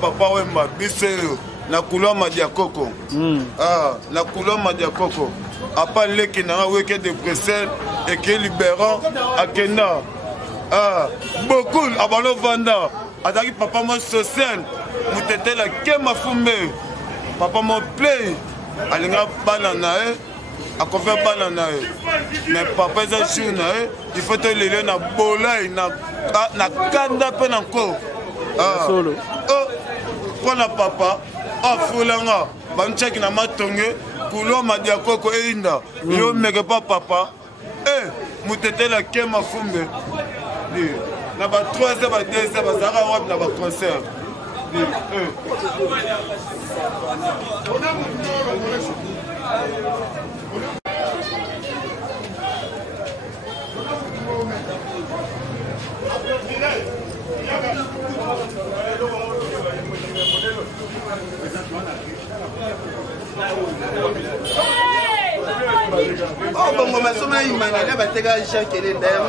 Papa Wemba Bisero na couloir Madiakoko. Na couloir Madiakoko. A pas les qui n'a pas de presseur et qui est libérant à Kenya. Beaucoup à Balo Vanda. Adaki papa moi social. Moutete la Kema Fumbe. Papa moi play. Alinga banana a confère banana. Mais papa ça journée, il faut te les na bolai na kanda pen encore. Solo. Pour la papa, Fulanga, Banchaki na matonge, Kulo Madiakoko Inda, yo mege pas papa, Moutete la Kema Fumbe. Na ba 3 heures, ba 2 heures, ba zara wap na ba concert. Oh, bon, ma somme il m'a dit que tu as cher qu'elle est derrière.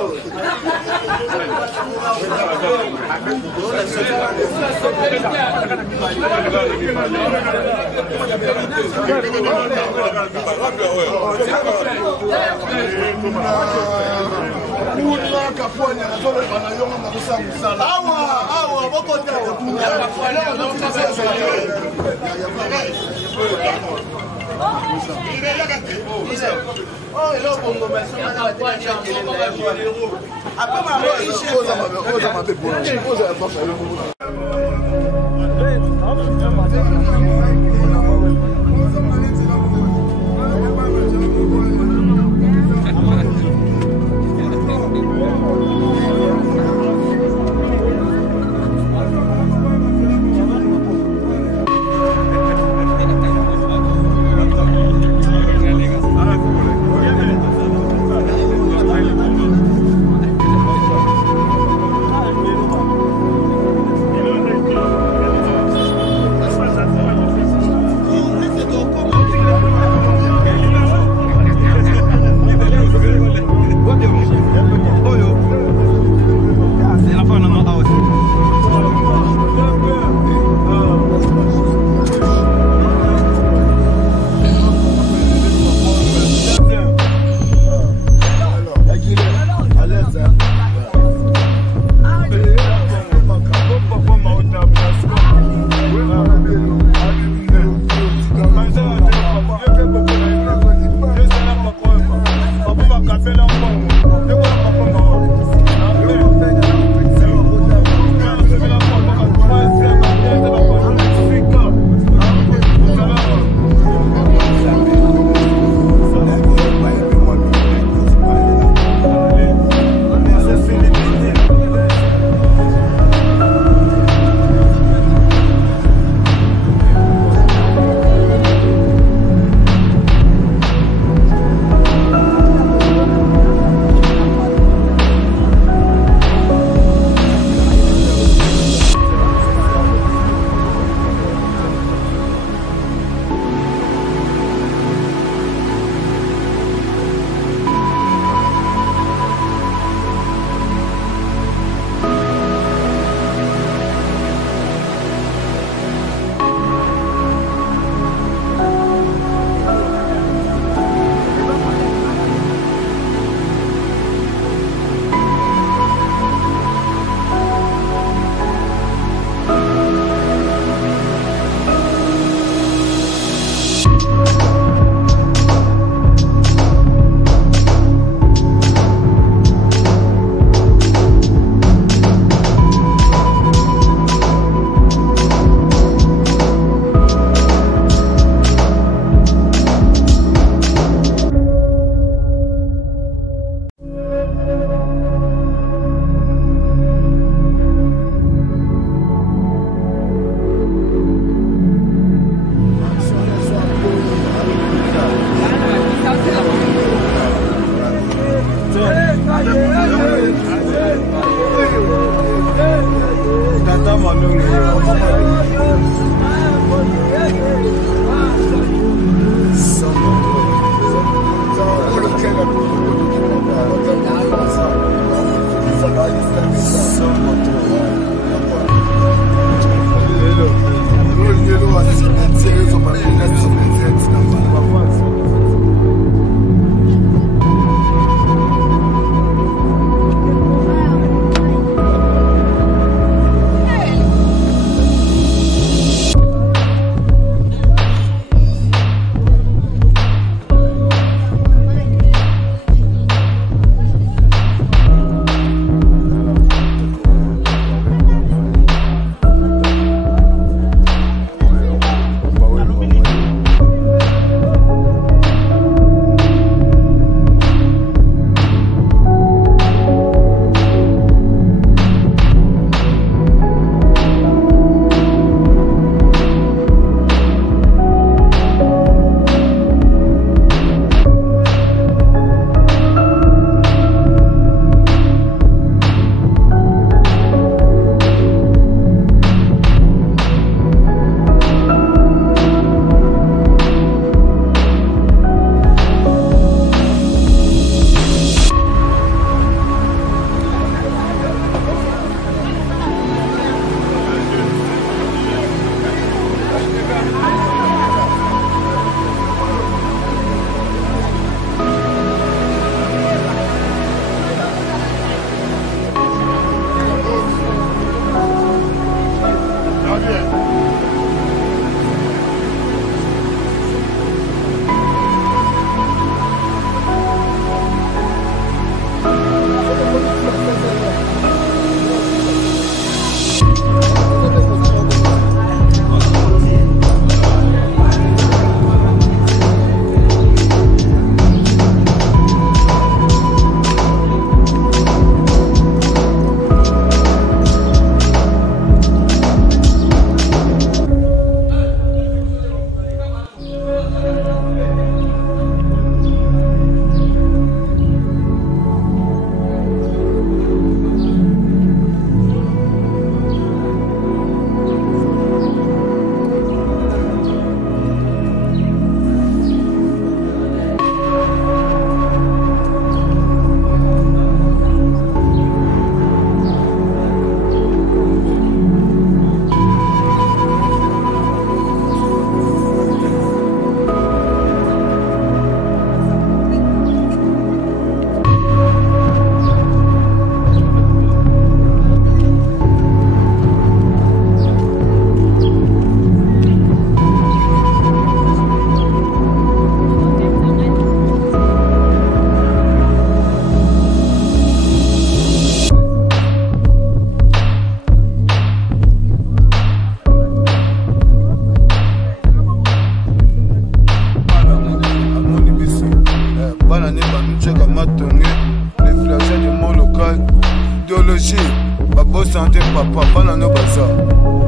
santé papa bana no baza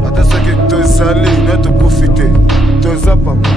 ata soki tozali na tokofite toza papa.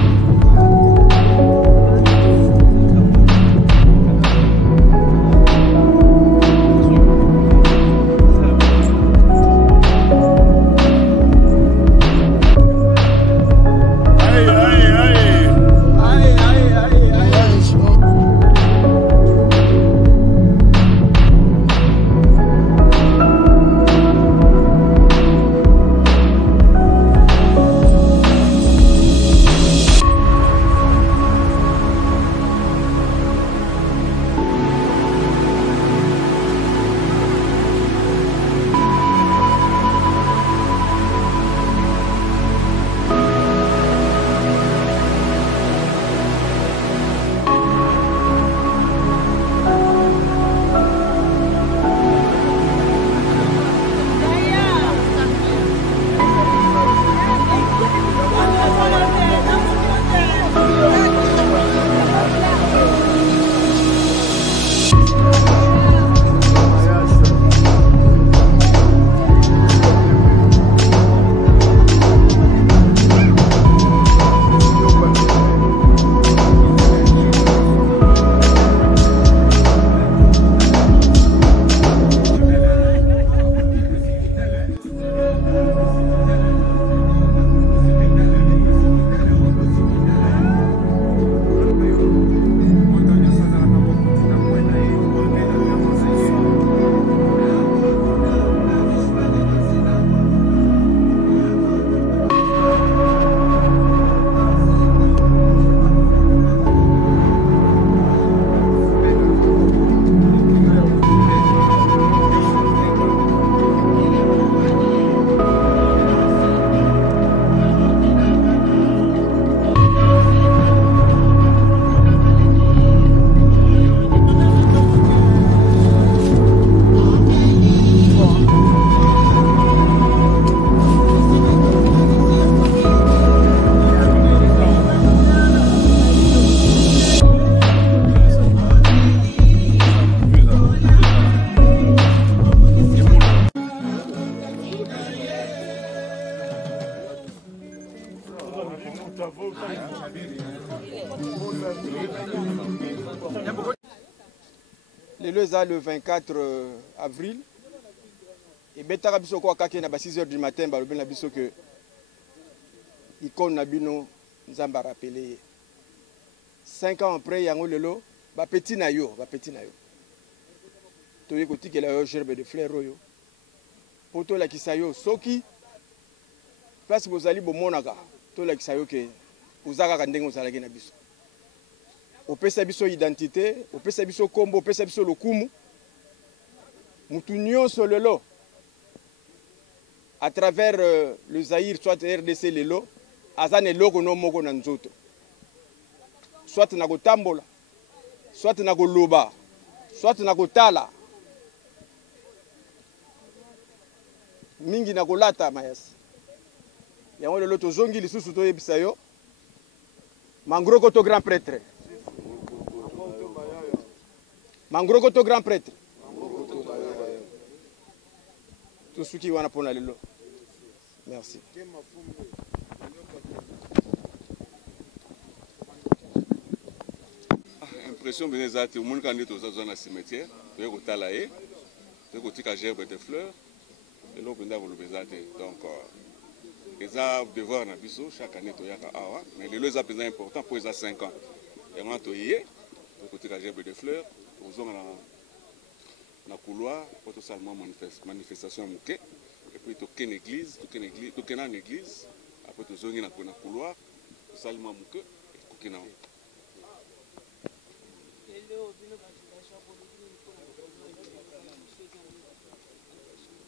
le 24 avril. Et betaka biso kwa kake na ba 6h du matin ba lobela biso que icône na bino nzamba rappelé 5 ans après yango lelo ba petit na yo to yeko tikela yo gerbe de fleurs oyo poto la kisayo soki place bozali bomonaka to la kisayo ke uzaka ndenge ozalaki na biso opesa biso identité opesa biso kombo opesa biso lokumu mutu nyonso lelo à travers le Zaïre, soit RDC lelo, azane loko no moko na nzoto. Soit na gotambola, soit na goloba, soit na gotala. Mingi na golata mayas. Yango lelo to zongi lisusu to yebisa yo. Mangroko to grand prêtre. Mangroko to grand prêtre. Tout ce qui wana pona lelo. Merci. Impression bien exacte. Au monde quand on est dans un cimetière, tu es au talaye, tu es au tika gerbe de fleurs, et l'on peut dire le bizarre. Donc, ils ont devoir na biso chaque année tu y a awa, mais le les apésants important pour les 5 ans. Et on a tu y est, tu es au tika gerbe de fleurs, aux hommes na couloir, pour tout seulement manifestation mouké. Et puis tu une église, tu une église, après tu zongi na couloir, seulement mouké, et tu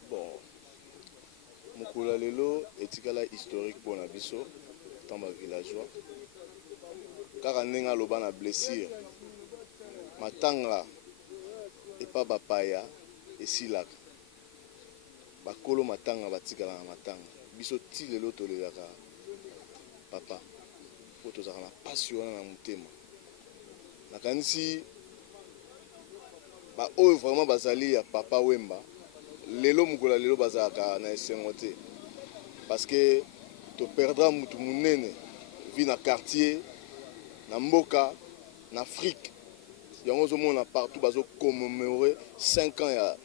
bon, mokolo lelo etikala historique pour na biso tant ba villageois. Kaka ndenge aloba na blessure matanga epa bapaya esilaka bakolo matanga batikala na matanga biso ti lelo tolelaka papa po tozalaka na pasi wana na motema nakanisi ba oyo vraiment bazali ya papa Wemba lelo mokolo lelo bazalaka na esengo te parce que to perdra mutu munene vi na quartier na mboka na Afrique yango zomona partout bazo commémorer 5 ans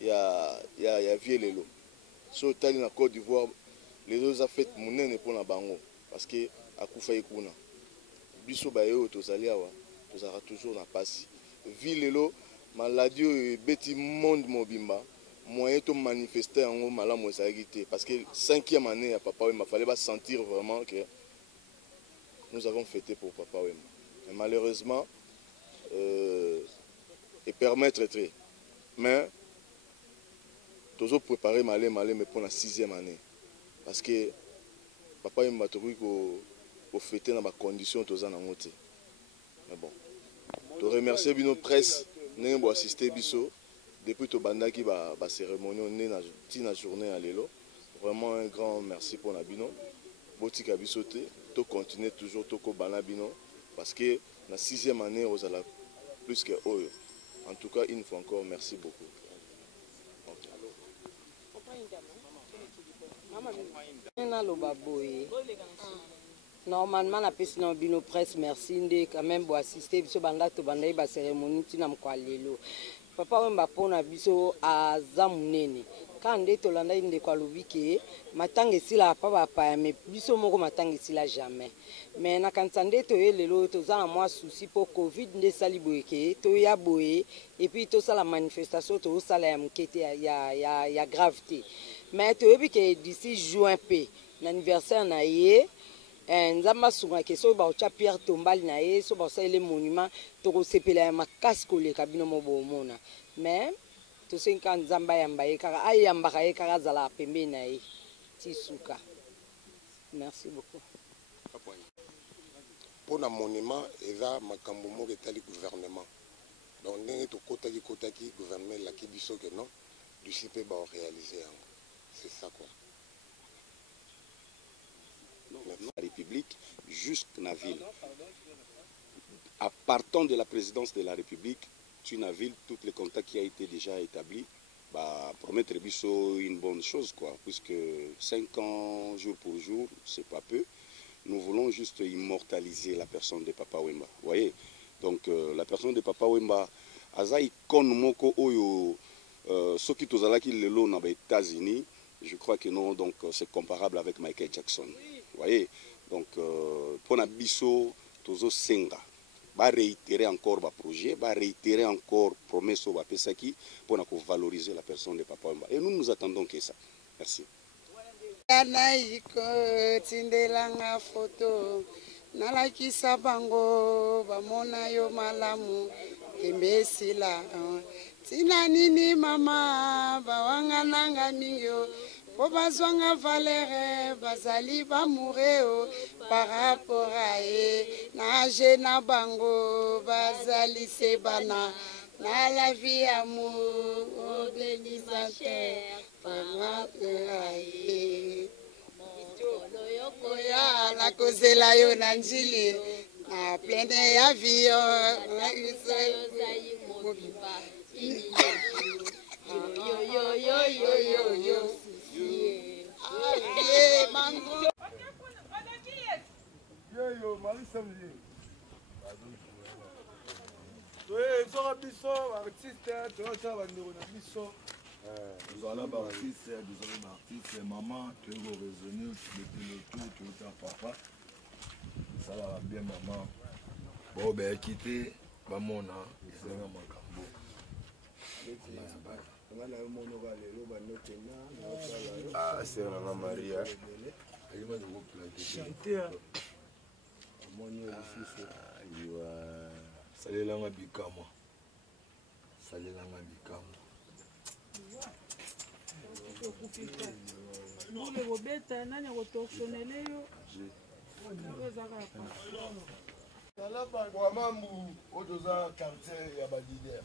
ya vie lelo so tali na Côte d'Ivoire les deux a fait munene pour na bango parce que akufa ekuna biso ba yo tozali awa tozara toujours na pasi vie lelo maladie beti monde mobimba moyen to manifester yango malamu ezalaki te parce que 5e année ya papa Wemba fallait pas sentir vraiment que nous avons fêté pour papa Wemba mais malheureusement et permettre très mais toujours préparer malé mais pour la 6e année parce que papa Wemba to ko fêter dans ma condition toza na ngote mais bon to remercier bino presse ndenge bo assister biso depuis to bandaki ba cérémonie on na journée à lelo vraiment un grand merci pour Nabino botika biso te to continuer toujours to ko bana bino parce que la 6e année aux ala plus que oyo en tout cas une fois encore merci beaucoup. Normalement la pesi na bino presse merci ndé quand même bo assister biso banda to banda ba cérémonie tina mkwalelo papa Wemba pona biso aza munene kande to landa inde kwa lobike matanga sila pa bapa mais biso moko matanga sila jamais mais na kansande to lelo to za na moi souci pour covid nde sali boyeke to ya boye et puis to sala manifestation to sala ya mkete ya gravité mais to yebi que d'ici juin p l'anniversaire na ye nzamba sunga ke so ba ucha Pierre Tombali na ye so ba sa le monument to ko sepela ya makasi koleka bino mo bomona mais to senka nzamba yamba ye kaka ayamba ka ye kaka zala pembe na ye tisuka. Merci beaucoup. Pour le monument eza makambo moko etali gouvernement donc ndenge to kotaki gouvernement la ki biso que non du CP ba réaliser c'est ça quoi. La République jusqu'à la ville. À partant de la présidence de la République, tu n'as vu tous les contacts qui ont été déjà établis. Bah, promettre biso une bonne chose, quoi, puisque 5 ans, jour pour jour, c'est pas peu. Nous voulons juste immortaliser la personne de Papa Wemba. Vous voyez? Donc, la personne de Papa Wemba aza icône moko oyo soki tozalaki lelo na ba États-Unis, je crois que non, donc c'est comparable avec Michael Jackson. Vous voyez, donc pour na biso tozo senga ba réitérer encore ba projet, ba réitérer encore promesse au ba pesaki pour na valoriser la personne de Papa Wemba. Et nous attendons que ça. Merci. Naiko tindelanga photo nalakisa bango bamona yo malamu kembesila tina nini mama bawanga nanga mingyo po bazwanga valere bazali bamureo par rapport a e nage na bango bazali sebana na la vie amour obélisante ya na kozela yo na njili na plene ya avion Voilà, artiste, désolé, artiste, maman, tu es revenu depuis le tour, tu es papa. Ça va bien, maman. Bon, ben, quitter, maman, c'est un macambo. Ah, c'est maman Maria. Elle m'a dit que chanter. Salut, la mabikamo. Salut, la mabikamo. Mule bobeta nani akotorsionele yo kwa mambu otoza quartier ya badider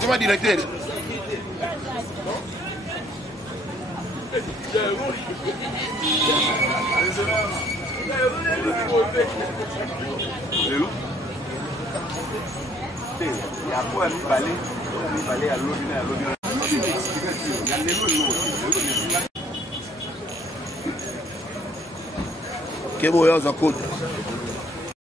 Comment directeur? Kebo ya za kota.